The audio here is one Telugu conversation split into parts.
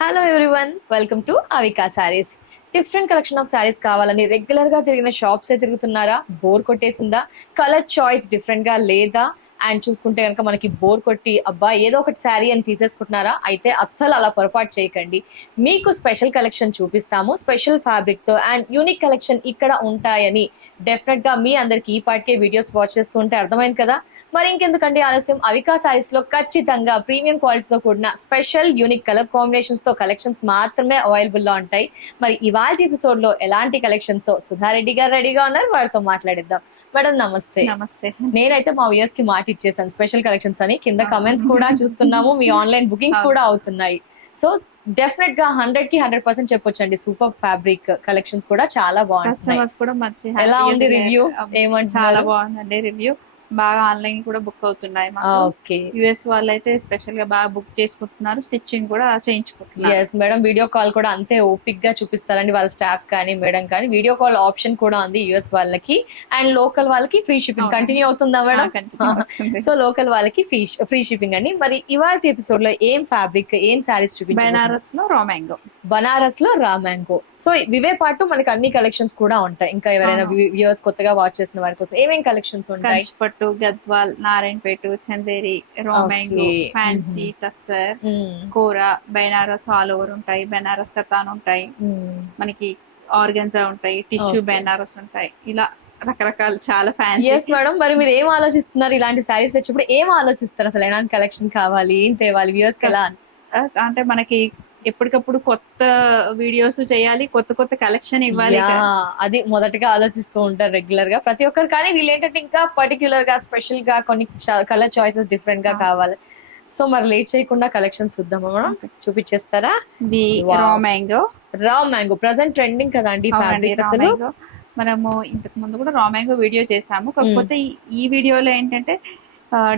Hello everyone, welcome to Avika sarees. Different collection of sarees కావాలని రెగ్యులర్ గా తిరిగిన షాప్స్ తిరుగుతున్నారా? బోర్ కొట్టేసిందా? కలర్ చాయిస్ డిఫరెంట్ గా లేదా? అండ్ చూసుకుంటే కనుక మనకి బోర్ కొట్టి అబ్బా ఏదో ఒకటి శారీ అని తీసేసుకుంటున్నారా? అయితే అస్సలు అలా పొరపాటు చేయకండి. మీకు స్పెషల్ కలెక్షన్ చూపిస్తాము, స్పెషల్ ఫ్యాబ్రిక్ తో అండ్ యూనిక్ కలెక్షన్ ఇక్కడ ఉంటాయని డెఫినెట్ గా మీ అందరికి ఈ పాటికే వీడియోస్ వాచ్ చేస్తూ ఉంటే అర్థమైంది కదా. మరి ఇంకెందుకండి ఆలస్యం, అవికా సారీస్ లో ఖచ్చితంగా ప్రీమియం క్వాలిటీతో కూడిన స్పెషల్ యూనిక్ కలర్ కాంబినేషన్స్ తో కలెక్షన్స్ మాత్రమే అవైలబుల్ లో ఉంటాయి. మరి ఇవాళ ఎపిసోడ్ లో ఎలాంటి కలెక్షన్స్ సుధారెడ్డి గారు రెడీగా ఉన్నారు, వారితో మాట్లాడిద్దాం. మేడం నమస్తే. నమస్తే. నేనైతే మా వ్యూయర్స్ కి మాట ఇచ్చేసాను స్పెషల్ కలెక్షన్స్ అని. కింద కమెంట్స్ కూడా చూస్తున్నాము, మీ ఆన్లైన్ బుకింగ్స్ కూడా అవుతున్నాయి. సో డెఫినెట్ గా 100% చెప్పొచ్చండి, సూపర్ ఫ్యాబ్రిక్ కలెక్షన్స్ కూడా చాలా బాగుంటాయి. కస్టమర్స్ కూడా మంచి ఎలా హ్యాపీగా ఉంది రివ్యూ? చాలా ఏమంటున్నారు? బాగుందండి రివ్యూ. బాగా ఆన్లైన్ కూడా బుక్ అవుతున్నాయి మాకు. ఓకే. యుఎస్ వాళ్ళైతే స్పెషల్ గా బాగా బుక్ చేసుకుంటున్నారు, స్టిచ్చింగ్ కూడా చేయించుకుంటున్నారు. ఎస్ మేడం, వీడియో కాల్ కూడా అంతే ఓపిక్ గా చూపిస్తారండి వాళ్ళ స్టాఫ్ కానీ మేడం కానీ. వీడియో కాల్ ఆప్షన్ కూడా ఉంది యుఎస్ వాళ్ళకి. అండ్ లోకల్ వాళ్ళకి ఫ్రీ షిప్పింగ్ అవునండి. కంటిన్యూ అవుతుందా మేడం? continue అవుతుంది. సో లోకల్ వాళ్ళకి ఫ్రీ షిప్పింగ్ అండి. మరి ఇవాళ ఎపిసోడ్ లో ఏం ఫ్యాబ్రిక్, ఏం సారీస్ చూపించారు? బెనారస్ లో రా మ్యాంగో. బనారస్ లో రా మ్యాంగో. సో ఇవే పాటు మనకి అన్ని కలెక్షన్స్ కూడా ఉంటాయి. ఇంకా ఎవరైనా వ్యూవర్స్ కొత్తగా వాచ్ చేసిన వారి కోసం ఏమేం కలెక్షన్స్ ఉంటాయి? కంచిపట్టు, Gadwal, Narayanpet, Chanderi, raw mango, Okay. Fancy, tussar, మ్మ్. కోరా, బెనారస్ ఆల్ ఓవర్ ఉంటాయి, బెనారస్ కతాన్ ఉంటాయి, మ్మ్. మనకి ఆర్గన్జా ఉంటాయి, టిష్యూ Okay. బెనారస్ ఉంటాయి, ఇలా రకరకాల చాలా ఫ్యాన్సీ. ఎస్ మేడం, మరి మీరు ఏం ఆలోచిస్తున్నారు? ఇలాంటి సారీస్ తెచ్చినప్పుడు ఏం ఆలోచిస్తారు? అసలు ఎలాంటి కలెక్షన్ కావాలి, ఏం తేవాలి వ్యూవర్స్ కి ఎలా? అంటే మనకి ఎప్పటికప్పుడు కొత్త వీడియోస్ చేయాలి, కొత్త కొత్త కలెక్షన్ ఇవ్వాలి. అది మొదటగా ఆలోచిస్తూ ఉంటారు రెగ్యులర్ గా ప్రతి ఒక్కరు. కానీ వీళ్ళు ఏంటంటే ఇంకా పర్టికులర్ గా స్పెషల్ గా కొన్ని కలర్ చాయిసెస్ డిఫరెంట్ గా కావాలి. సో మరి లేట్ చేయకుండా కలెక్షన్స్ చూద్దామా మేడం? చూపించేస్తారా? ఇది Wow. Raw mango. Raw mango present trending కదండి ఫ్యాబ్రిక్ రా అసలు. మ్యాంగో మనము ఇంతకు ముందు కూడా రా మ్యాంగో వీడియో చేసాము. కాకపోతే ఈ వీడియోలో ఏంటంటే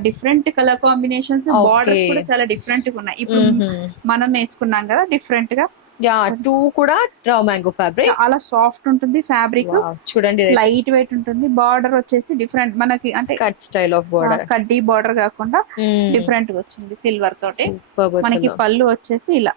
different colour combinations, Okay. Borders కూడా చాలా డిఫరెంట్ గా ఉన్నాయి. ఇప్పుడు మనం వేసుకున్నాం కదా డిఫరెంట్ గా. యా, టూ కూడా రా మ్యాంగో ఫ్యాబ్రిక్. చాలా సాఫ్ట్ ఉంటుంది ఫ్యాబ్రిక్, చూడండి, లైట్ వెయిట్ ఉంటుంది. బార్డర్ వచ్చేసి డిఫరెంట్ మనకి, అంటే కట్ స్టైల్ ఆఫ్ బోర్డర్, కడ్డీ బార్డర్ కాకుండా డిఫరెంట్ గా వచ్చింది సిల్వర్ తోటి. మనకి అసలు. పళ్ళు వచ్చేసి ఇలా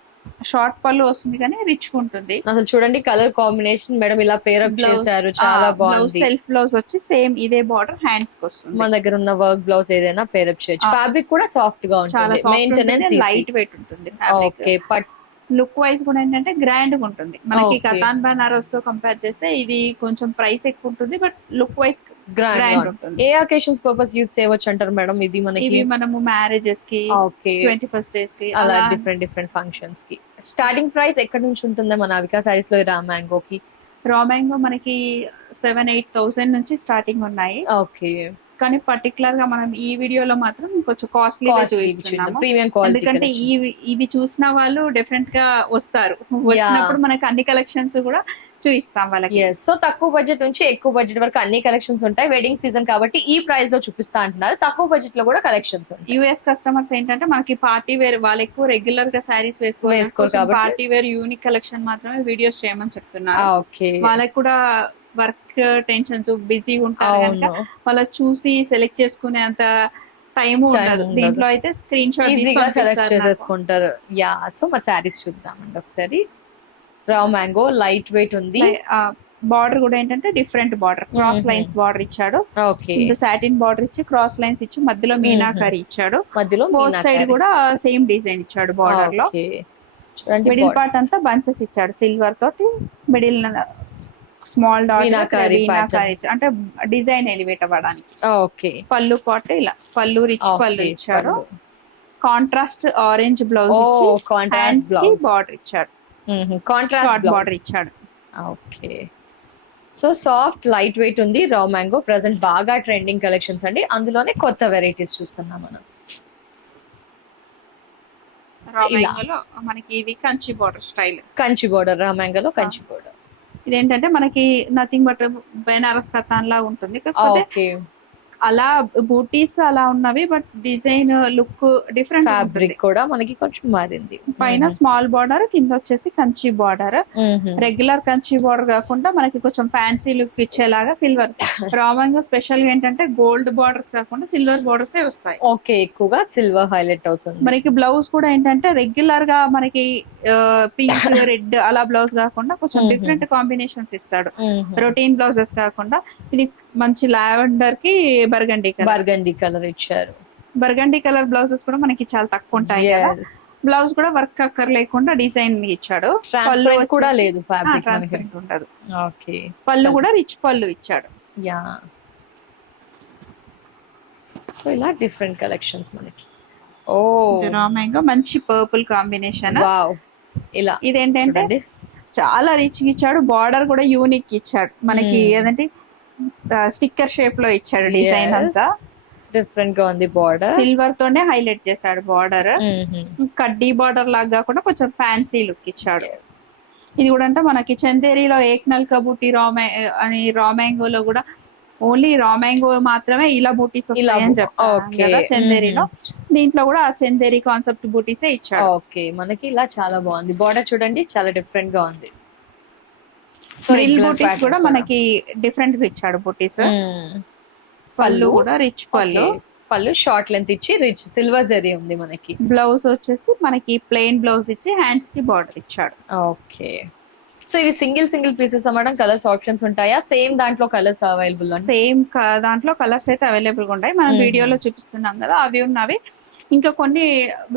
షార్ట్ పళ్ళు వస్తుంది కానీ రిచ్ ఉంటుంది. అసలు చూడండి కలర్ కాంబినేషన్ మేడం, ఇలా పేరప్ చేశారు, చాలా బాగుంది. సెల్ఫ్ బ్లౌజ్ వచ్చి సేమ్ ఇదే బార్డర్ హ్యాండ్స్ కి వస్తుంది. మన దగ్గర ఉన్న వర్క్ బ్లౌజ్ ఏదైనా పేరప్ చేయొచ్చు. ఫ్యాబ్రిక్ కూడా సాఫ్ట్ గా చాలా ఉంటుంది, సాఫ్ట్ మెయింటెనెన్స్ ఉంటుంది, లైట్ వెయిట్ ఉంటుంది ఫ్యాబ్రిక్. ఓకే. పట్ లుక్ వైజ్ కూడా ఏంటంటే గ్రాండ్ గా ఉంటుంది. మనకి Okay. కతాన్ బనారస్ తో కంపేర్ చేస్తే ఇది కొంచెం ప్రైస్ ఎక్కువ ఉంటుంది, but look wise grand grand ఉంటుంది. ఏ అకేషన్స్ పర్పస్ యూజ్ చేయవచ్చు అంటారు మేడం ఇది మనకి? ఇవి మనము మ్యారేజెస్ కి, ఓకే, 21st డేస్ కి, అలా అలా డిఫరెంట్ ఫంక్షన్స్ కి. స్టార్టింగ్ ప్రైస్ ఎక్కడి నుంచి ఉంటుందా మన అవికా సారీస్ లో రా మ్యాంగో కి? రా మ్యాంగో మనకి 7-8 thousand నుంచి స్టార్టింగ్ ఉన్నాయి. ఓకే, కానీ పర్టికులర్ గా మనం ఈ వీడియోలో మాత్రం కొంచెం కాస్ట్లీ చూపిస్తున్నాము. Premium quality. ఎందుకంటే ఇవి చూసిన వాళ్ళు డెఫినెట్ గా వస్తారు. వచ్చినప్పుడు మనకి అన్ని కలెక్షన్స్ కూడా చూపిస్తాం వాళ్ళకి. సో తక్కువ బడ్జెట్ నుంచి ఎక్కువ బడ్జెట్ వరకు అన్ని కలెక్షన్స్ ఉంటాయి. వెడ్డింగ్ సీజన్ కాబట్టి ఈ ప్రైస్ లో చూపిస్తా అంటున్నారు. తక్కువ బడ్జెట్ లో కూడా కలెక్షన్స్ ఉంటాయి. యుఎస్ కస్టమర్స్ ఏంటంటే మనకి పార్టీ వేర్, వాళ్ళు ఎక్కువ రెగ్యులర్ గా శారీస్ వేసుకోరు కాబట్టి పార్టీ వేర్ యూనిక్ కలెక్షన్ మాత్రమే వీడియోస్ చేయమని చెప్తున్నారు. ఓకే, వాళ్ళకి కూడా వర్క్ టెన్షన్స్, బిజీ ఉంటారు కనుక వాళ్ళ చూసి సెలెక్ట్ చేసుకునే అంత టైం ఉండదు. దీంట్లో అయితే స్క్రీన్ షాట్ ఈజీగా సెలెక్ట్ చేసేసుకుంటారు. యా, సో మరి శారీస్ చూద్దామండి ఒకసారి. రా మ్యాంగో లైట్ వెయిట్ ఉంది. బార్డర్ కూడా ఏంటంటే different border, cross lines border ఇచ్చాడు. ఓకే, సాటిన్ బార్డర్ ఇచ్చి క్రాస్ లైన్స్ ఇచ్చి మధ్యలో మీనాకరి ఇచ్చాడు. మధ్యలో బోత్ సైడ్ కూడా సేమ్ డిజైన్ ఇచ్చాడు బార్డర్ లో. మిడిల్ పార్ట్ అంతా బంచెస్ ఇచ్చాడు సిల్వర్ తోటి. మిడిల్ స్మాల్ డాట్ మీనాకరి అంటే డిజైన్ ఎలివేట్ అవ్వడానికి. ఓకే, పళ్ళు పాటు ఇలా పళ్ళు రిచ్ పళ్ళు ఇచ్చాడు. కాంట్రాస్ట్ ఆరెంజ్ బ్లౌజ్ ఇచ్చి హ్యాండ్స్ కి బార్డర్ ఇచ్చాడు, కాంట్రాస్ట్ బార్డర్ ఇచ్చాడు. Okay, so soft light weight ఉంది. రా మ్యాంగో ప్రెసెంట్ బాగా ట్రెండింగ్ కలెక్షన్స్ అండి. అందులోనే కొత్త వెరైటీస్ చూస్తున్నాం మనం. రా మ్యాంగోలో మనకి ఇది Kanchi border style. Kanchi border, రా మ్యాంగోలో కంచి బోర్డర్. ఇదేంటంటే మనకి నథింగ్ బట్ బెనారస్ కతాన్ లా ఉంటుంది. కాకపోతే ఓకే, అలా బూటీస్ అలా ఉన్నవి, but design look different. Fabric కూడా మనకి కొంచెం మారింది. పైన స్మాల్ బార్డర్, కింద వచ్చేసి Kanchi border. Regular Kanchi border కాకుండా మనకి కొంచెం ఫ్యాన్సీ లుక్ ఇచ్చేలాగా సిల్వర్ రామంగా స్పెషల్ గా ఏంటంటే గోల్డ్ బార్డర్స్ కాకుండా సిల్వర్ బార్డర్స్ వస్తాయి. ఓకే, ఎక్కువగా సిల్వర్ హైలైట్ అవుతుంది. మనకి బ్లౌజ్ కూడా ఏంటంటే రెగ్యులర్ గా మనకి పింక్ రెడ్ అలా బ్లౌజ్ కాకుండా కొంచెం డిఫరెంట్ కాంబినేషన్స్ ఇస్తాడు. రొటీన్ బ్లౌజెస్ కాకుండా ఇది మంచి లావెండర్ కి బర్గండి కలర్ ఇచ్చారు. బర్గండి కలర్ బ్లౌజెస్ కూడా మనకి చాలా తక్కువ ఉంటాయి కదా. బ్లౌజ్ కూడా వర్క్ అక్కర్ లేకుండా డిజైన్ ఇచ్చాడు. పళ్ళు కూడా లేదు, ట్రాన్స్పరెంట్ ఉండదు. ఓకే, పళ్ళు కూడా రిచ్ పళ్ళు ఇచ్చాడు. యా, సో ఇలా డిఫరెంట్ కలెక్షన్స్ మనకి. ఓ రామాయంగా మంచి పర్పుల్ కాంబినేషన్. వావ్, ఇలా ఇదేంటంటే చాలా రిచ్ ఇచ్చాడు. బార్డర్ కూడా యూనిక్ ఇచ్చాడు మనకి. ఏదంటే స్టిక్కర్ షేప్ లో ఇచ్చాడు డిజైన్ అంతా. డిఫరెంట్ గా ఉంది. బార్డర్ సిల్వర్ తోనే హైలైట్ చేశాడు బార్డర్. కడ్డీ బార్డర్ లాగా కాకుండా కొంచెం ఫ్యాన్సీ లుక్ ఇచ్చాడు. ఇది కూడా అంటే మనకి చందేరిలో ఏక్నల్ కబూటి అని రామాంగోలో కూడా ఓన్లీ రామాంగో మాత్రమే ఇలా బూటీస్ వస్తాయని చెప్తారు కదా చందేరిలో. దీంట్లో కూడా ఆ చందేరి కాన్సెప్ట్ బూటీసే ఇచ్చాడు. ఓకే, మనకి ఇలా చాలా బాగుంది. బార్డర్ చూడండి, చాలా డిఫరెంట్ గా ఉంది. ఫ్రిల్ బూటీస్ కూడా మనకి డిఫరెంట్ గా ఇచ్చాడు బూటీస్. పళ్ళు కూడా రిచ్ పళ్ళు. పళ్ళు షార్ట్ లెంత్ ఇచ్చి రిచ్ సిల్వర్ జరీ ఉంది మనకి. బ్లౌజ్ వచ్చేసి మనకి ప్లెయిన్ బ్లౌజ్ ఇచ్చి హ్యాండ్స్ కి బార్డర్ ఇచ్చాడు. ఓకే, సో ఇవి సింగిల్ పీసెస్ అమ్మడం, కలర్స్ ఆప్షన్స్ ఉంటాయా? సేమ్ దాంట్లో కలర్స్ అవైలబుల్? సేమ్ దాంట్లో కలర్స్ అయితే అవైలబుల్ గా ఉంటాయి. మనం వీడియోలో చూపిస్తున్నాం కదా, అవి ఉన్నవి. ఇంకా కొన్ని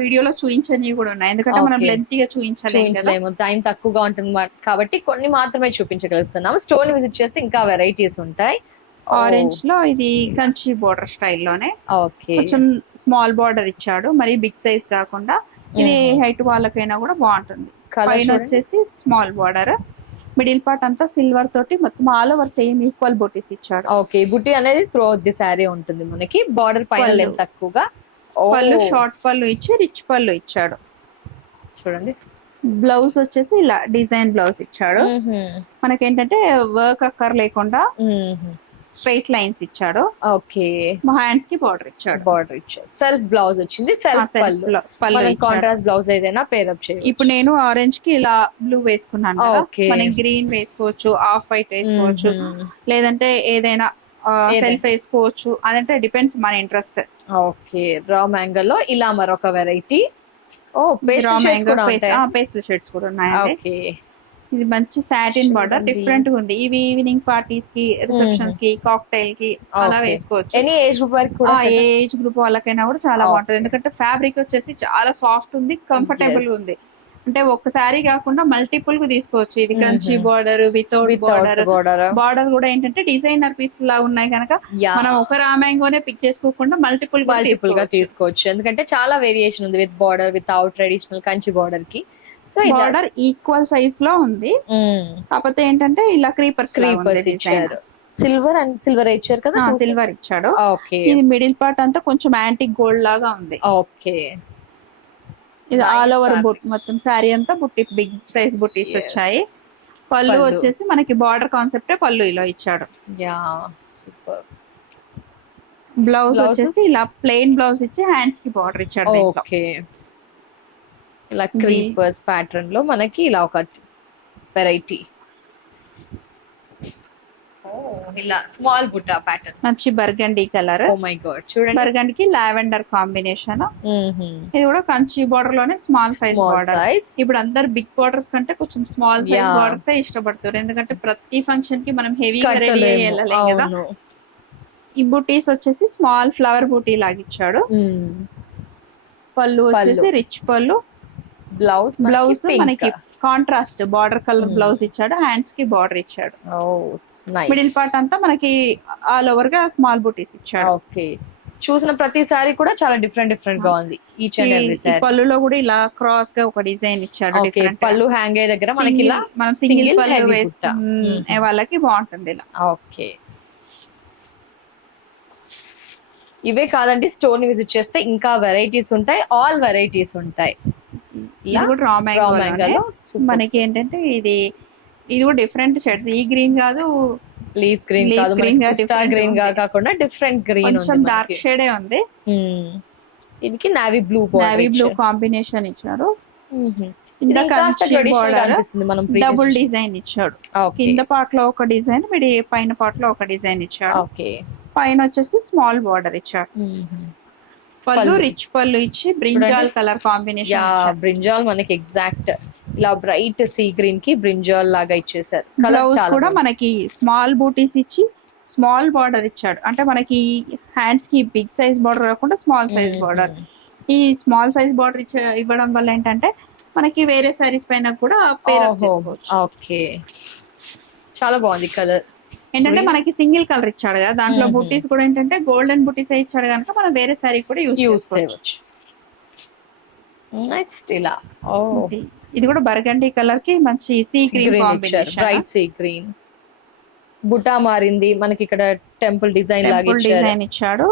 వీడియోలో చూపించనివి కూడా ఉన్నాయి, ఎందుకంటే మనం లెంత్ గా చూపించలేము, టైం తక్కువగా ఉంటుంది కాబట్టి కొన్ని మాత్రమే చూపించగలుగుతున్నాము. స్టోర్ విజిట్ చేస్తే ఇంకా వెరైటీస్ ఉంటాయి. ఆరెంజ్ లో ఇది కంచి బోర్డర్ స్టైల్లోనే ఓకే, కొంచెం స్మాల్ బార్డర్ ఇచ్చాడు, మరి బిగ్ సైజ్ కాకుండా. ఇది హైట్ వాళ్ళకైనా కూడా బాగుంటుంది. పైన వచ్చేసి స్మాల్ బార్డర్, మిడిల్ పార్ట్ అంతా సిల్వర్ తోటి మొత్తం ఆల్ ఓవర్ సేమ్ ఈక్వల్ బుటీస్ ఇచ్చాడు. ఓకే, బుటీ అనేది త్రూ ది సారీ ఉంటుంది మనకి. బార్డర్ పైన లెంత్ తక్కువగా, పళ్ళు షార్ట్ పళ్ళు ఇచ్చి రిచ్ పళ్ళు ఇచ్చాడు. చూడండి, బ్లౌజ్ వచ్చేసి ఇలా డిజైన్ బ్లౌజ్ ఇచ్చాడు. మనకేంటంటే వర్క్ అక్కర్ లేకుండా స్ట్రైట్ లైన్స్ ఇచ్చాడు. ఓకే, హ్యాండ్స్ కి బార్డర్ ఇచ్చాడు. సెల్ఫ్ బ్లౌజ్ వచ్చింది. సెల్ఫ్ పళ్ళు కాంట్రాస్ట్ బ్లౌజ్ ఏదైనా పేర్ అప్ చేయాలి. ఇప్పుడు నేను ఆరెంజ్ కి ఇలా బ్లూ వేసుకున్నాను కదా, మనం గ్రీన్ వేసుకోవచ్చు, ఆఫ్ వైట్ వేసుకోవచ్చు, లేదంటే ఏదైనా సెల్ఫ్ వేసుకోవచ్చు. అదంటే డిపెండ్స్ మన ఇంట్రెస్ట్. ఓకే, రా మ్యాంగోలో ఇలా మరొక వెరైటీ. ఓ, పేస్టల్ షేడ్స్ కూడా ఉన్నాయి. ఇది మంచి సాటిన్ బార్డర్, డిఫరెంట్ గా ఉంది. ఇవి ఈవినింగ్ పార్టీస్ కి, రిసెప్షన్స్ కి, కాక్టైల్ కి అలా వేసుకోవచ్చు. ఎనీ ఏజ్ గ్రూప్ వరకు కూడా, ఏ ఏజ్ గ్రూప్ వాళ్ళకైనా కూడా చాలా బాగుంటుంది. ఎందుకంటే ఫ్యాబ్రిక్ వచ్చేసి చాలా సాఫ్ట్ ఉంది, కంఫర్టబుల్ ఉంది. అంటే ఒక్కసారి కాకుండా మల్టిపుల్ గా తీసుకోవచ్చు. ఇది Kanchi border, without border. Border కూడా ఏంటంటే డిజైనర్ పీస్ లా ఉన్నాయి కనుక మనం ఒక రామాంగోనే పిక్ చేసుకోకుండా మల్టిపుల్ గా తీసుకోవచ్చు. ఎందుకంటే చాలా వేరియేషన్ ఉంది, with border, without traditional Kanchi border కి. సో బార్డర్ ఈక్వల్ సైజ్ లో ఉంది, కాకపోతే ఏంటంటే ఇలా క్రీపర్స్ ఇచ్చారు. సిల్వర్ అండ్ సిల్వర్ ఇచ్చారు కదా, సిల్వర్ ఇచ్చాడు. ఓకే, ఇది మిడిల్ పార్ట్ అంతా కొంచెం యాంటిక్ గోల్డ్ లాగా ఉంది. ఓకే, ఇది ఆల్ ఓవర్ మొత్తం శారీ అంతా బుట్టి, బిగ్ సైజ్ బుట్టీస్ వచ్చాయి. పళ్ళు వచ్చేసి మనకి బార్డర్ కాన్సెప్టే పళ్ళు ఇలా ఇచ్చాడు. సూపర్. బ్లౌజ్ వచ్చేసి ఇలా ప్లెయిన్ బ్లౌజ్ ఇచ్చి హ్యాండ్స్ కి బార్డర్ ఇచ్చాడు. ఓకే, ఇలా క్రీపర్స్ ప్యాటర్న్ లో మనకి ఇలా ఒక వెరైటీ. ఇలా స్మాల్ బుట్టా ప్యాటర్న్, మంచి burgundy colour. Oh my God, చూడండి, బర్గండి కి లావెండర్ కాంబినేషన్. ఇది కూడా కంచి బార్డర్ లోనే స్మాల్ సైజ్ బార్డర్. ఇప్పుడు అందరు బిగ్ బార్డర్స్ కంటే కొంచెం స్మాల్ సైజ్ బార్డర్స్ ఇష్టపడతారు, ఎందుకంటే ప్రతి ఫంక్షన్ కి మనం హెవీగా రెడీ అయ్యి వెళ్ళలేం కదా. ఈ బూటీస్ వచ్చేసి స్మాల్ ఫ్లవర్ బూటీ లాగా ఇచ్చాడు. పళ్ళు వచ్చేసి రిచ్ పళ్ళు. బ్లౌజ్ మనకి కాంట్రాస్ట్ బార్డర్ కలర్ బ్లౌజ్ ఇచ్చాడు, హ్యాండ్స్ కి బార్డర్ ఇచ్చాడు. మిడిల్ పార్ట్ అంతా మనకి ఆల్ ఓవర్ గా స్మాల్ బూటీస్ ఇచ్చాడు. ఓకే, చూసిన ప్రతిసారి కూడా చాలా డిఫరెంట్ గా ఉంది. ఈచ్ అండ్ ఎవ్రీ సారీ పళ్ళులో కూడా ఇలా క్రాస్ గా ఒక డిజైన్ ఇచ్చాడు. పళ్ళు హ్యాంగ్ అయ్యే దగ్గర మనకి ఇలా మనం సింగిల్ పళ్ళు వేసుకునే వాళ్ళకి బాగుంటుంది ఇలా. ఓకే, ఇవే కాదండి, స్టోర్ ని విజిట్ చేస్తే ఇంకా వెరైటీస్ ఉంటాయి, ఆల్ వెరైటీస్ ఉంటాయి. మనకి ఏంటంటే ఇది కూడా డిఫరెంట్ షేడ్స్. ఈ గ్రీన్ కాదు, లీఫ్ గ్రీన్ Leaf కాదు, green గా పిస్తా different గ్రీన్ గా ఉంది. కాకుండా డిఫరెంట్ గ్రీన్ కొంచెం ఉంది డార్క్ మనకి. షేడే ఉంది. దీనికి navy blue navy blue border combination ఇచ్చారు. ఇది కింద కాస్త కంచి ట్రెడిషనల్ గా బార్డర్ అనిపిస్తుంది మనం డబుల్ డిజైన్ ఇచ్చాడు. కింద పార్ట్ లో ఒక డిజైన్, పైన పార్ట్ లో ఒక డిజైన్ ఇచ్చాడు. ఓకే. పైన వచ్చేసి స్మాల్ బార్డర్ ఇచ్చాడు. పళ్ళు రిచ్ పళ్ళు ఇచ్చి బ్రింజాల్ కలర్ కాంబినేషన్ బ్రింజాల్ మనకి ఎగ్జాక్ట్ ఇలా బ్రైట్ సీ గ్రీన్ కి బ్రింజాల్ లాగా ఇచ్చేసారు. బ్లౌజ్ కూడా మనకి స్మాల్ బూటీస్ ఇచ్చి స్మాల్ బార్డర్ ఇచ్చాడు. అంటే మనకి హ్యాండ్స్ కి బిగ్ సైజ్ బార్డర్ కాకుండా స్మాల్ సైజ్ బార్డర్. ఈ స్మాల్ సైజ్ బార్డర్ ఇవ్వడం వల్ల ఏంటంటే మనకి వేరే సారీస్ పైన కూడా పేర్ అప్ చేసుకోవచ్చు. ఓకే, చాలా బాగుంది కలర్. ఏంటంటే మనకి సింగిల్ కలర్ ఇచ్చాడు కదా, దాంట్లో బుట్టీస్ కూడా ఏంటంటే గోల్డెన్ బుట్టీస్ ఇచ్చాడు కనుక మనం వేరే సారీ కూడా యూజ్ చేసుకోవచ్చు. నెక్స్ట్ ఇలా ఇది కూడా బర్గండీ కలర్ కి మంచి sea green combination, bright sea green. Buta మారింది మనకి, ఇక్కడ టెంపుల్ డిజైన్ లాగా డిజైన్ ఇచ్చాడు.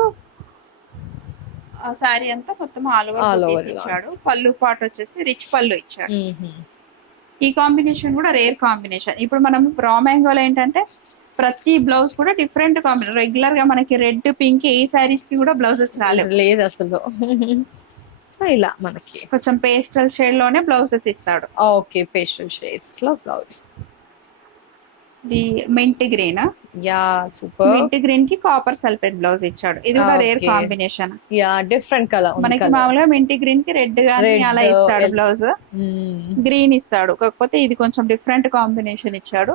ఆ సారీ అంతా మొత్తం ఆల్ ఓవర్ ఇచ్చాడు. పళ్ళు పార్ట్ వచ్చేసి రిచ్ పళ్ళు ఇచ్చాడు. ఈ కాంబినేషన్ కూడా రేర్ కాంబినేషన్. ఇప్పుడు మనం రా మ్యాంగోలో ఏంటంటే ప్రతి బ్లౌజ్ కూడా డిఫరెంట్ కాంబినేషన్. రెగ్యులర్ గా మనకి రెడ్ పింక్ ఏ సారీస్ కి కూడా బ్లౌజెస్ లేదు అసలు. సో ఇలా మనకి కొంచెం పేస్టల్ షేడ్ లోనే బ్లౌజెస్ ఇస్తాడు. ఓకే, పేస్టల్ షేడ్స్ లో బ్లౌజ్. ఇది mint green, yeah super. Mint green కి కాపర్ సల్ఫేట్ బ్లౌజ్ ఇచ్చాడు. ఇది కూడా rare combination. Yeah different colour. మనకి మామూలుగా మింట్ గ్రీన్ కి రెడ్ గానీ అలా ఇస్తాడు బ్లౌజ్, గ్రీన్ ఇస్తాడు. కాకపోతే ఇది కొంచెం డిఫరెంట్ కాంబినేషన్ ఇచ్చాడు.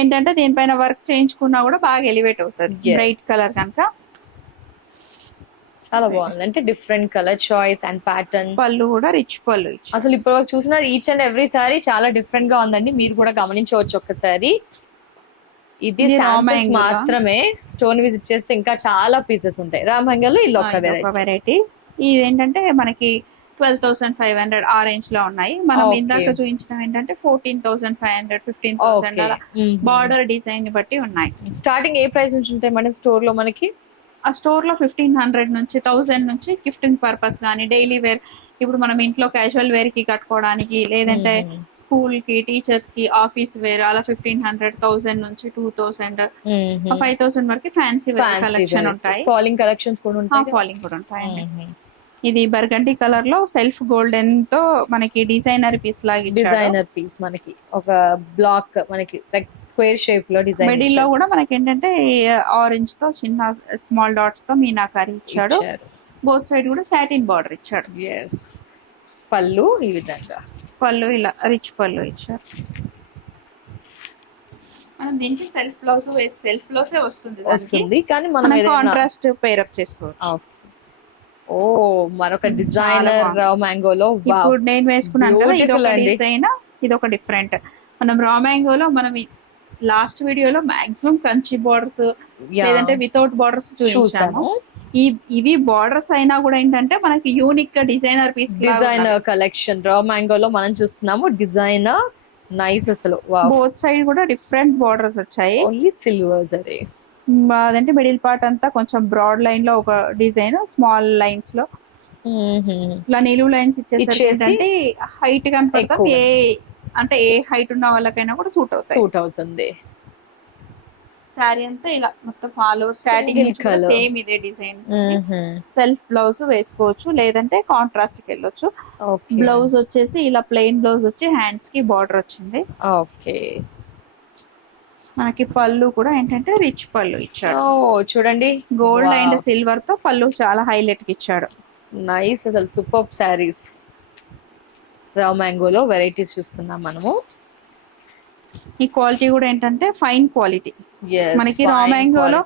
ఏంటంటే దీనిపైన వర్క్ చేయించుకున్నా కూడా బాగా ఎలివేట్ అవుతుంది బ్రైట్ కలర్ కనుక. చాలా బాగుంది. అంటే different colour choice and pattern. పళ్ళు కూడా రిచ్ పళ్ళు. అసలు ఇప్పుడు చూసిన ఈచ్ అండ్ ఎవ్రీ సారీ చాలా డిఫరెంట్ గా ఉందండి, మీరు కూడా గమనించవచ్చు ఒక్కసారి. ఇది శాంపిల్స్ మాత్రమే, స్టోన్ విజిట్ చేస్తే ఇంకా చాలా పీసెస్ ఉంటాయి. రామహంగలో ఇది ఒక వెరైటీ. ఇది ఏంటంటే మనకి 12,500 ఆ రేంజ్ లో ఉన్నాయి. మనం ఇందాక చూపించడం ఏంటంటే 14,500, 15,000 అలా బార్డర్ డిజైన్ ని బట్టి ఉన్నాయి. స్టార్టింగ్ ఏ ప్రైస్ నుంచి ఉంటాయి మన స్టోర్ లో? మనకి ఆ స్టోర్ లో 1,500 నుంచి 1,000 నుంచి గిఫ్టింగ్ పర్పస్ కానీ డైలీ వేర్, ఇప్పుడు మనం ఇంట్లో క్యాజువల్ వేర్ కి కట్టుకోవడానికి, లేదంటే స్కూల్ కి, టీచర్స్ కి, ఆఫీస్ వేర్ అలా 1,500, 1,000 నుంచి 2,000, 5,000 వరకు ఫ్యాన్సీ వేర్ కలెక్షన్ ఉంటాయి. ఫాలింగ్ కలెక్షన్స్ కూడా ఉంటాయి. ఫాలింగ్ కూడా ఉంటాయి. ఇది బర్గండి కలర్ లో సెల్ఫ్ గోల్డెన్ తో మనకి డిజైనర్ పీస్ లాగా, డిజైనర్ పీస్ మనకి ఒక బ్లాక్ మనకి లైక్ స్క్వేర్ షేప్ లో డిజైన్. మిడిల్ లో కూడా మనకి ఏంటంటే ఆరెంజ్ తో చిన్న స్మాల్ డాట్స్ తో మీనాకారి ఇచ్చాడు. బోత్ సైడ్ కూడా సాటిన్ బార్డర్ ఇచ్చాడు. పళ్ళు ఈ విధంగా, పళ్ళు ఇలా రిచ్ పళ్ళు ఇచ్చారు. మనం దీనికి సెల్ఫ్ బ్లౌజ్ వస్తుంది కానీ మనం కాంట్రాస్ట్ పేర్ అప్ చేసుకోవచ్చు. ఓ మరొక డిజైనర్ రా మ్యాంగోలో ఇప్పుడు నేను వేసుకున్నాను కదా, ఇది ఒక డిజైన్, ఇది ఒక డిఫరెంట్. మనం రా మ్యాంగోలో మనం లాస్ట్ వీడియోలో మాక్సిమం కంచి బార్డర్స్ లేదంటే వితౌట్ బార్డర్స్ చూసాము. ఇవి బార్డర్స్ అయినా కూడా ఏంటంటే మనకి యూనిక్ గా డిజైనర్ పీస్, డిజైనర్ కలెక్షన్ రా మ్యాంగోలో మనం చూస్తున్నాము. డిజైనర్ నైస్ అసలు. బోత్ సైడ్ కూడా డిఫరెంట్ బార్డర్స్ వచ్చాయి. ఓన్లీ సిల్వర్ సరే. అదంటే మిడిల్ పార్ట్ అంతా కొంచెం బ్రాడ్ లైన్ లో ఒక డిజైన్, స్మాల్ లైన్స్ లో ఇలా నిలువు లైన్స్ ఇచ్చేసరికి హైట్ కనపడతాం. ఏ హైట్ ఉన్న వాళ్ళకైనా కూడా సూట్ అవుతుంది. సారీ అంతా ఇలా మొత్తం ఆల్ ఓవర్ స్టార్టింగ్ సేమ్ ఇదే డిజైన్. సెల్ఫ్ బ్లౌజ్ వేసుకోవచ్చు, లేదంటే కాంట్రాస్ట్ కి వెళ్ళొచ్చు. బ్లౌజ్ వచ్చేసి ఇలా ప్లెయిన్ బ్లౌజ్ వచ్చి హ్యాండ్స్ కి బార్డర్ వచ్చింది. ఓకే, మనకి పళ్ళు కూడా ఏంటంటే రిచ్ పళ్ళు ఇచ్చాడు. చూడండి, గోల్డ్ అండ్ సిల్వర్ తో పళ్ళు చాలా హైలైట్ కి ఇచ్చాడు. నైస్ అసలు సూపర్ సారీస్. రా మ్యాంగోలో వెరైటీస్ చూస్తున్నాం మనము. ఈ క్వాలిటీ కూడా ఏంటంటే ఫైన్ క్వాలిటీ. మనకి రా మ్యాంగోలో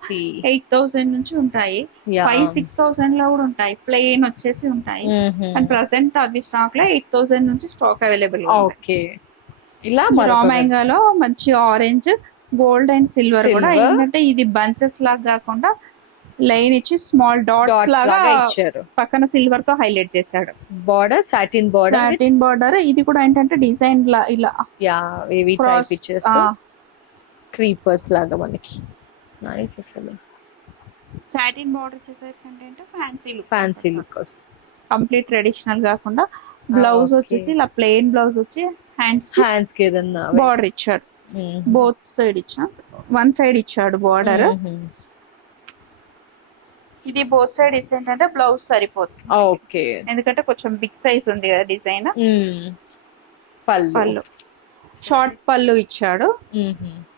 8,000 నుంచి ఉంటాయి, 5,000-6,000 లో కూడా ఉంటాయి. ప్లెయిన్ వచ్చేసి ఉంటాయి. అండ్ ప్రెసెంట్ అవి స్టాక్ లో 8,000 నుంచి స్టాక్ అవైలబుల్. ఓకే, ఇలా రా మ్యాంగోలో మంచి ఆరెంజ్, గోల్డ్ అండ్ సిల్వర్ కూడా ఏంటంటే ఇది బంచెస్ లాగా కాకుండా లైన్ ఇచ్చి స్మాల్ డాట్స్ లాగా ఇచ్చారు. పక్కన సిల్వర్ తో హైలైట్ చేశాడు. Border satin border. ఇది కూడా ఏంటంటే డిజైన్ లా ఇలా క్రీపర్స్ లాగా మనకి నైస్ అసలు. సాటిన్ బార్డర్ చేసేసరికి అంటే ఫ్యాన్సీ లుక్ కంప్లీట్ ట్రెడిషనల్ కాకుండా బ్లౌజ్ వచ్చేసి ఇలా ప్లెయిన్ బ్లౌజ్ వచ్చి హ్యాండ్స్ కి ఏదన్నా బార్డర్ ఇచ్చాడు. బోత్ సైడ్ వన్ సైడ్ ఇచ్చాడు బార్డర్. ఇది బోత్ సైడ్ ఇస్తే ఏంటంటే బ్లౌజ్ సరిపోతుంది. ఓకే, ఎందుకంటే కొంచెం బిగ్ సైజ్ ఉంది కదా డిజైన్. పళ్ళు షార్ట్ పళ్ళు ఇచ్చాడు.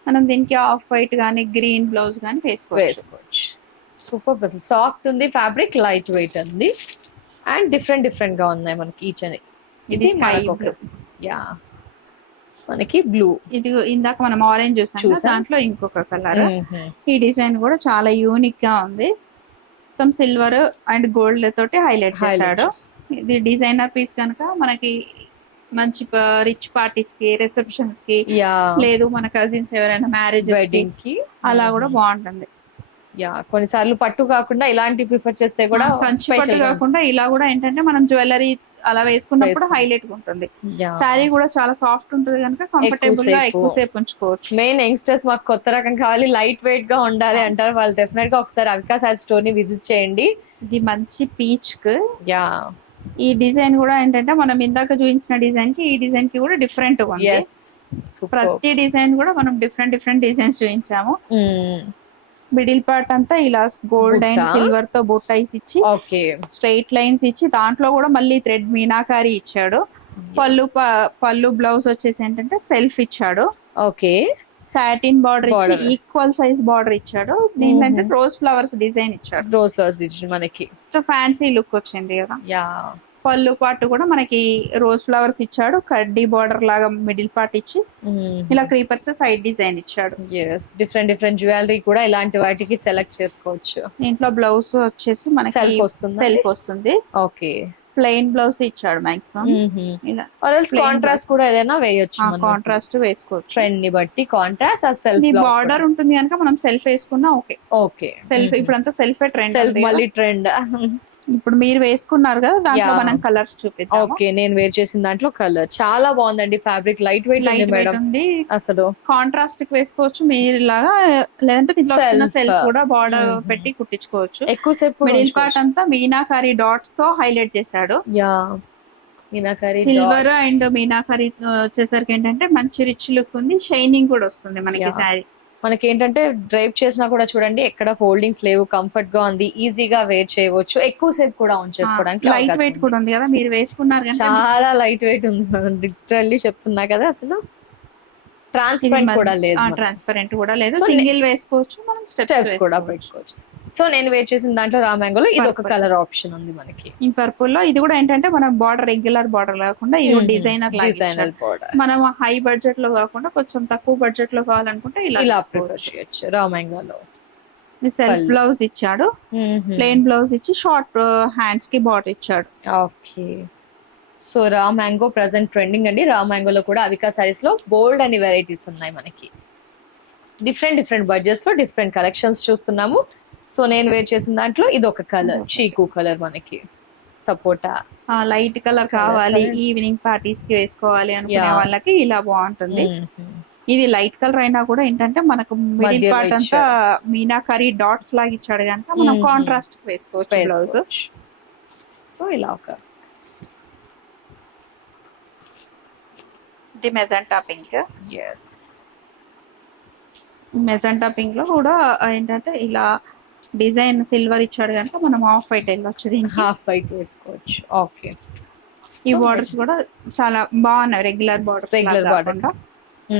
మనం దీనికి ఆఫ్ వైట్ గానీ గ్రీన్ బ్లౌజ్ గానీ వేసుకోవచ్చు. సూపర్, అసలు సాఫ్ట్ ఉంది ఫ్యాబ్రిక్, లైట్ వెయిట్ ఉంది అండ్ డిఫరెంట్ గా ఉన్నాయి మనకి ఈచ్ అని. ఇది స్కై బ్లూ. యా, మనకి బ్లూ. ఇది ఇందాక మనం ఆరెంజ్ చూసాం, దాంట్లో ఇంకొక కలర్. ఈ డిజైన్ కూడా చాలా యూనిక్ గా ఉంది. మొత్తం సిల్వర్ అండ్ గోల్డ్ తోటి హైలైట్ చేశాడు. ఇది డిజైనర్ పీస్ కనుక మనకి మంచి రిచ్ పార్టీస్ కి, రిసెప్షన్స్ కి, లేదు మన కజిన్స్ ఎవరైనా మ్యారేజ్ వెడ్డింగ్ కి అలా కూడా బాగుంటుంది. యా, కొన్నిసార్లు పట్టు కాకుండా ఇలాంటి ప్రిఫర్ చేస్తే కూడా కంచి పట్టు కాకుండా ఇలా కూడా ఏంటంటే మనం జ్యువెలరీ అలా వేసుకున్నప్పుడు హైలైట్ గా ఉంటుంది. శారీ కూడా చాలా సాఫ్ట్ ఉంటుంది కనుక కంఫర్టబుల్ గా ఎక్కువసేపు ఉంచుకోవచ్చు. మెయిన్ యంగ్స్టర్స్ మాకు కొత్త రకం కావాలి, లైట్ వెయిట్ గా ఉండాలి అంటారు, వాళ్ళు డెఫినెట్ గా ఒకసారి అవికా సారీ స్టోర్ ని విజిట్ చేయండి. ఇది మంచి పీచ్ కు. యా, ఈ డిజైన్ కూడా ఏంటంటే మనం ఇందాక చూపించిన డిజైన్ కి ఈ డిజైన్ కి కూడా డిఫరెంట్ ఉంది. ప్రతి డిజైన్ కూడా మనం డిఫరెంట్ డిజైన్స్ చూపించాము. మిడిల్ పార్ట్ అంతా ఇలా గోల్డ్ అండ్ సిల్వర్ తో బొట్టైస్ ఇచ్చి స్ట్రైట్ లైన్స్ ఇచ్చి దాంట్లో కూడా మళ్ళీ థ్రెడ్ మీనాకారి ఇచ్చాడు. పళ్ళు బ్లౌజ్ వచ్చేసి ఏంటంటే సెల్ఫ్ ఇచ్చాడు. ఓకే, సాటిన్ బార్డర్ ఇచ్చి ఈక్వల్ సైజ్ బార్డర్ ఇచ్చాడు. దీంట్లో రోజ్ ఫ్లవర్స్ డిజైన్ ఇచ్చాడు. రోజ్ ఫ్లవర్స్ డిజైన్ మనకి ఫ్యాన్సీ లుక్ వచ్చింది కదా. పళ్ళు పార్ట్ కూడా మనకి రోజ్ ఫ్లవర్స్ ఇచ్చాడు. కడ్డీ బార్డర్ లాగా మిడిల్ పార్ట్ ఇచ్చి ఇలా క్రీపర్స్ సైడ్ డిజైన్ ఇచ్చాడు. డిఫరెంట్ జ్యువెలరీ కూడా ఇలాంటి వాటికి సెలెక్ట్ చేసుకోవచ్చు. దీంట్లో బ్లౌజ్ వచ్చేసి మనకి సెల్ఫ్ వస్తుంది. ఓకే, ప్లెయిన్ బ్లౌజ్ ఇచ్చాడు మాక్సిమం. కాంట్రాస్ట్ కూడా ఏదైనా వేయొచ్చు, కాంట్రాస్ట్ వేసుకోవచ్చు. ట్రెండ్ ని బట్టి కాంట్రాస్ట్, సెల్ఫ్ బార్డర్ ఉంటుంది కనుక మనం సెల్ఫ్ వేసుకున్నా ఓకే. ఓకే, సెల్ఫ్ ఇప్పుడంతా సెల్ఫ్ ట్రెండ్, మళ్ళీ ట్రెండ్. ఇప్పుడు మీరు వేసుకున్నారు కదా, దాంట్లో మనం కలర్స్ చూపిద్దాం. ఓకే, నేను వేర్ చేసిన దాంట్లో కలర్ చాలా బాగుందండి. ఫ్యాబ్రిక్ లైట్ వెయిట్ ఉంది, అసలు కాంట్రాస్ట్ కి వేసుకోవచ్చు మీరు లాగా, లేదంటే సెల్ఫ్ కూడా బార్డర్ పెట్టి కుట్టించుకోవచ్చు. ఎక్కువసేపు మిడిల్ పార్ట్ అంతా మీనాకారి డాట్స్ తో హైలైట్ చేశాడు. మీనాకారి సిల్వర్ అండ్ మీనాకారి వచ్చేసరికి ఏంటంటే మంచి రిచ్ లుక్ ఉంది. షైనింగ్ కూడా వస్తుంది మనకి శారీ. మనకి ఏంటంటే డ్రైప్ చేసినా కూడా చూడండి ఎక్కడ ఫోల్డింగ్స్ లేవు, కంఫర్ట్ గా ఉంది, ఈజీగా వేర్ చేయవచ్చు, ఎక్కువ సేపు కూడా ఆన్ చేసుకోవడానికి. లైట్ వెయిట్ కూడా ఉంది కదా, మీరు వేసుకున్నారు చాలా లైట్ వెయిట్ ఉంది. లిటరల్లీ చెప్తున్నా కదా, అసలు ట్రాన్స్పరెంట్ కూడా లేదు. ట్రాన్స్పరెంట్ కూడా లేదు, సింగిల్ వేసుకోవచ్చు, మనం స్టెప్స్ కూడా పెట్టుకోవచ్చు. సో నేను వేర్ చేసిన దాంట్లో రామ్యాంగోలో ఇది ఒక కలర్ ఆప్షన్ ఉంది మనకి. ఈ పర్పుల్ లో ఇది కూడా ఏంటంటే మన బార్డర్ రెగ్యులర్ బార్డర్ కాకుండా ఇది డిజైనర్ బార్డర్. మనం హై బడ్జెట్ లో కాకుండా కొంచెం తక్కువ బడ్జెట్ లో కావాలనుకుంటే ఇలా ప్రిఫర్ చేయొచ్చు. రామ్యాంగోలో సెల్ఫ్ బ్లౌజ్ ఇచ్చాడు, ప్లెయిన్ బ్లౌజ్ ఇచ్చి షార్ట్ హ్యాండ్స్ కి బార్డర్ ఇచ్చాడు. Okay, so raw mango present trending అండి. రామ్యాంగోలో కూడా అవికా సారీస్ లో బోల్డ్ అని వెరైటీస్ ఉన్నాయి మనకి. డిఫరెంట్ బడ్జెట్స్ లో డిఫరెంట్ కలెక్షన్స్ చూస్తున్నాము. సో నేను వేర్ చేసిన దాంట్లో ఇది ఒక కలర్, చీకు కలర్, మనకి సపోటా లైట్ కలర్ కావాలి, ఈవినింగ్ పార్టీస్ కి వేసుకోవాలి అనుకునే వాళ్ళకి ఇలా బాగుంటుంది. ఇది లైట్ కలర్ అయినా కూడా ఏంటంటే మనకు మిడిల్ పార్ట్ అంతా మీనాకరీ డాట్స్ లాగా ఇచ్చాడు కనుక మనం కాంట్రాస్ట్ వేసుకోవచ్చు బ్లౌజ్. సో ఇలా ఒక ఇది magenta pink. Yes, magenta pink లో కూడా ఏంటంటే ఇలా డిజైన్ సిల్వర్ ఇచ్చాడు కనుక మనం హాఫ్ వైట్ వెళ్ళొచ్చు, దీనికి హాఫ్ వైట్ వేసుకోవచ్చు. ఓకే, ఈ బార్డర్స్ కూడా చాలా బాగున్నాయి, రెగ్యులర్ బార్డర్.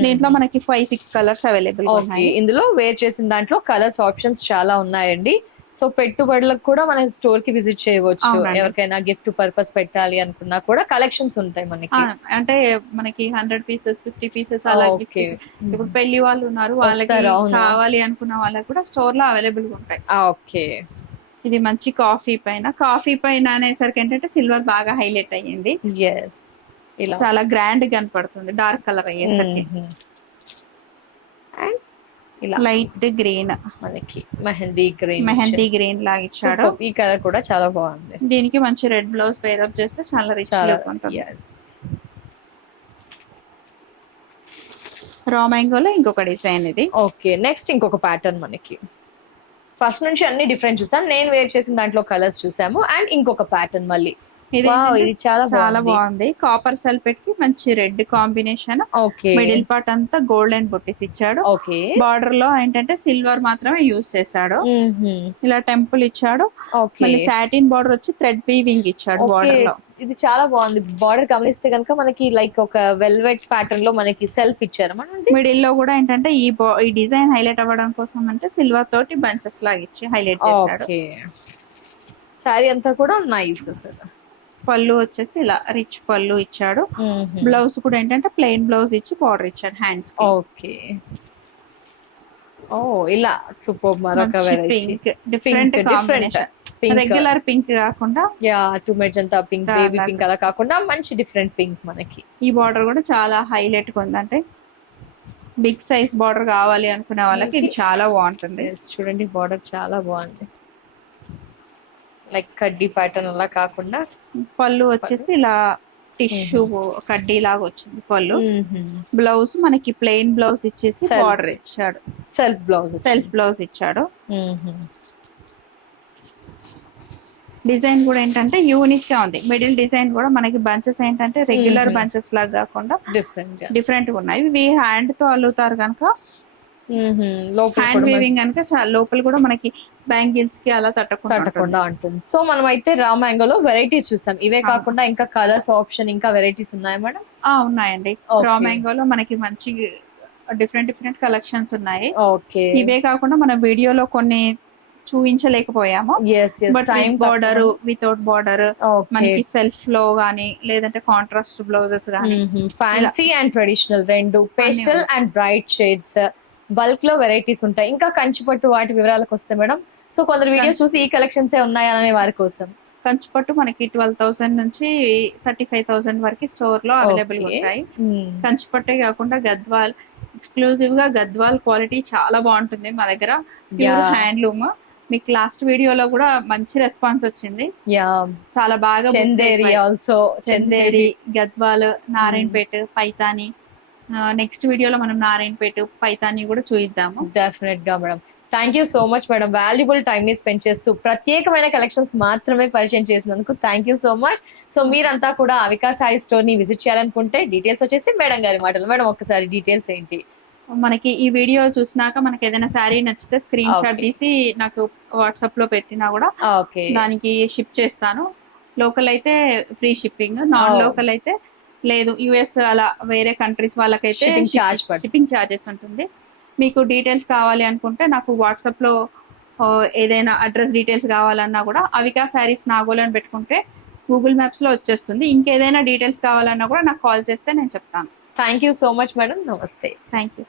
దీంట్లో మనకి 5-6 కలర్స్ అవైలబుల్ ఉన్నాయి. ఇందులో వేర్ చేసిన దాంట్లో కలర్స్ ఆప్షన్స్ చాలా ఉన్నాయండి. సో పెట్టుబడులకు కూడా మనం స్టోర్ కి విజిట్ చేయవచ్చు. ఎవరికైనా గిఫ్ట్ పర్పస్ పెట్టాలి అనుకున్నా కూడా కలెక్షన్స్ ఉంటాయి మనకి. అంటే మనకి 100 పీసెస్ 50 పీసెస్ అలా. ఇప్పుడు పెళ్లి వాళ్ళు ఉన్నారు, వాళ్ళకి కావాలి అనుకున్న వాళ్ళకి కూడా స్టోర్ లో అవైలబుల్ గా ఉంటాయి. ఓకే, ఇది మంచి కాఫీ పైన అనేసరికి ఏంటంటే సిల్వర్ బాగా హైలైట్ అయ్యింది. చాలా గ్రాండ్ కనపడుతుంది డార్క్ కలర్ అయ్యేసరికి. అండ్ ఇలా లైట్ గ్రీన్, మనకి మెహందీ గ్రీన్ లాగా ఇచ్చాడు. ఈ కలర్ కూడా చాలా బాగుంది. దీనికి మంచి రెడ్ బ్లౌజ్ పేరప్ చేస్తే చాలా రిచ్ లుక్ ఉంటుంది. రా మ్యాంగోలో ఇంకొక డిజైన్ ఇది. ఓకే, నెక్స్ట్ ఇంకొక ప్యాటర్న్ మనకి. ఫస్ట్ నుంచి అన్ని డిఫరెంట్ చూసాం. నేను వేర్ చేసిన దాంట్లో కలర్స్ చూసాము అండ్ ఇంకొక ప్యాటర్న్ మళ్ళీ ఇది వావ్, ఏంటంటే ఇది చాలా చాలా బాగుంది. బాగుంది. కాపర్ సల్ఫేట్ కి మంచి red combination. Okay. Middle part అంతా గోల్డెన్ బుట్టీస్ ఇచ్చాడు. ఓకే. బార్డర్ లో ఏంటంటే సిల్వర్ మాత్రమే యూజ్ చేశాడు. మ్మ్హ్మ్. ఇలా టెంపుల్ ఇచ్చాడు. ఓకే. మళ్ళీ సాటిన్ బార్డర్ వచ్చి థ్రెడ్ వీవింగ్ ఇచ్చాడు ఓకే, బార్డర్ లో. ఇది చాలా బాగుంది. బార్డర్ గమనిస్తే కనుక మనకి లైక్ ఒక వెల్వెట్ ప్యాటర్న్ లో మనకి సెల్ఫ్ ఇచ్చారు మనం. మిడిల్ లో కూడా ఏంటంటే ఈ డిజైన్ హైలైట్ అవ్వడం కోసం అంటే సిల్వర్ తోటి బంచెస్ లాగా ఇచ్చి హైలైట్ చేశాడు. ఓకే, శారీ అంతా కూడా నైస్ అసలు. పళ్ళు వచ్చేసి ఇలా రిచ్ పళ్ళు ఇచ్చాడు. బ్లౌజ్ కూడా ఏంటంటే ప్లెయిన్ బ్లౌజ్ ఇచ్చి బార్డర్ ఇచ్చాడు హ్యాండ్స్ కి. ఓకే. ఓ, ఇలా సూపర్. మరొక pink different combination. Regular pink కాకుండా యా, టు మెజంతా పింక్, బేబీ పింక్ అలా కాకుండా మంచి డిఫరెంట్ పింక్ మనకి. ఈ బార్డర్ కూడా చాలా హైలైట్ గా ఉంది. అంటే బిగ్ సైజ్ బార్డర్ కావాలి అనుకునే వాళ్ళకి ఇది చాలా బాగుంటుంది. చూడండి, బార్డర్ చాలా బాగుంది. లైక్ కడ్డీ ప్యాటర్న్ అలా కాకుండా. పళ్ళు వచ్చేసి ఇలా టిష్యూ కడ్డీ లాగా వచ్చింది పళ్ళు. బ్లౌజ్ మనకి ప్లెయిన్ బ్లౌజ్ ఇచ్చేసి బార్డర్ ఇచ్చాడు. సెల్ఫ్ బ్లౌజ్ ఇచ్చాడు. డిజైన్ కూడా ఏంటంటే యూనిక్ గా ఉంది. మిడిల్ డిజైన్ కూడా మనకి బంచెస్ ఏంటంటే రెగ్యులర్ బంచెస్ లాగా కాకుండా డిఫరెంట్ గా ఉన్నాయి. ఇవి హ్యాండ్ తో అల్లుతారు కనుక, హ్యాండ్ వీవింగ్ కనుక లోపల కూడా మనకి బ్యాంగిల్స్ కి అలా తట్టకుండా ఉంటుంది. సో మనం అయితే రా మ్యాంగోలో వెరైటీస్ చూసాం. ఇవే కాకుండా ఇంకా కలర్స్ ఆప్షన్, ఇంకా వెరైటీస్ ఉన్నాయా మేడం? ఉన్నాయండి. రా మ్యాంగోలో మనకి మంచి డిఫరెంట్ కలెక్షన్స్ ఉన్నాయి. ఓకే. ఇవే కాకుండా మన వీడియోలో కొన్ని చూపించలేకపోయాము. బట్ బార్డర్, వితౌట్ బార్డర్, మనకి సెల్ఫ్ లో గానీ లేదంటే కాంట్రాస్ట్ బ్లౌజెస్ గానీ, ఫ్యాన్సీ అండ్ ట్రెడిషనల్ రెండు, pastel and bright shades, bulk లో వెరైటీస్ ఉంటాయి. ఇంకా కంచిపట్టు వాటి వివరాలకు వస్తే మేడం, సో కొందరు వీడియో చూసి ఈ కలెక్షన్స్ ఉన్నాయా అనే వారి కోసం, కంచిపట్టు మనకి 12,000 నుంచి 35,000 వరకు స్టోర్ లో అవైలబుల్ ఉంటాయి. కంచిపట్టే కాకుండా గద్వాల్, ఎక్స్క్లూజివ్ గా గద్వాల్ క్వాలిటీ చాలా బాగుంటుంది మా దగ్గర. హ్యాండ్లూమ్. మీకు లాస్ట్ వీడియోలో కూడా మంచి రెస్పాన్స్ వచ్చింది. చాలా బాగా చందేరి, గద్వాల్, నారాయణపేట, పైతాని. నెక్స్ట్ వీడియోలో మనం నారాయణపేట, పైతాని కూడా చూద్దాము. డెఫినెట్ గా madam. Thank you so much madam. Valuable time ని స్పెండ్ చేస్తూ ప్రత్యేకమైన కలెక్షన్స్ మాత్రమే పరిచయం చేసినందుకు thank you so much. So మీరంతా కూడా అవికా శారీ స్టోర్ ని విజిట్ చేయాలనుకుంటే డీటెయిల్స్ వచ్చేసి మేడం గారి మాటలు. మేడం, ఒక్కసారి డీటెయిల్స్ ఏంటి? మనకి ఈ వీడియో చూసినాక మనకి ఏదైనా శారీ నచ్చితే స్క్రీన్ షాట్ తీసి నాకు వాట్సాప్ లో పెట్టినా కూడా దానికి షిప్ చేస్తాను. లోకల్ అయితే ఫ్రీ షిప్పింగ్, నాన్ లోకల్ అయితే లేదు. యుఎస్ అలా వేరే కంట్రీస్ వాళ్ళకైతే షిప్పింగ్ ఛార్జెస్ ఉంటుంది. మీకు డీటెయిల్స్ కావాలి అనుకుంటే నాకు వాట్సాప్ లో ఏదైనా అడ్రస్ డీటెయిల్స్ కావాలన్నా కూడా అవికా శారీస్ నాగోల్ అని పెట్టుకుంటే గూగుల్ మ్యాప్స్ లో వచ్చేస్తుంది. ఇంకేదైనా డీటెయిల్స్ కావాలన్నా కూడా నాకు కాల్ చేస్తే నేను చెప్తాను. Thank you so much madam. నమస్తే. Thank you.